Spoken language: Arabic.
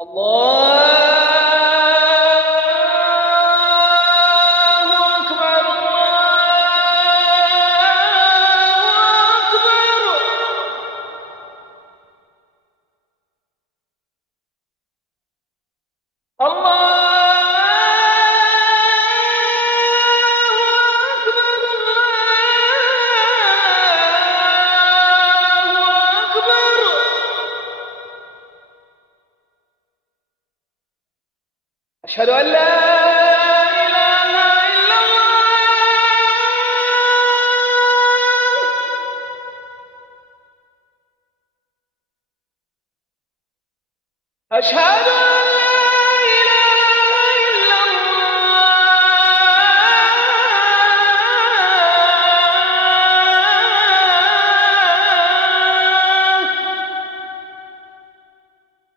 الله أكبر الله أكبر. أشهد أن لا إله إلا الله. أشهد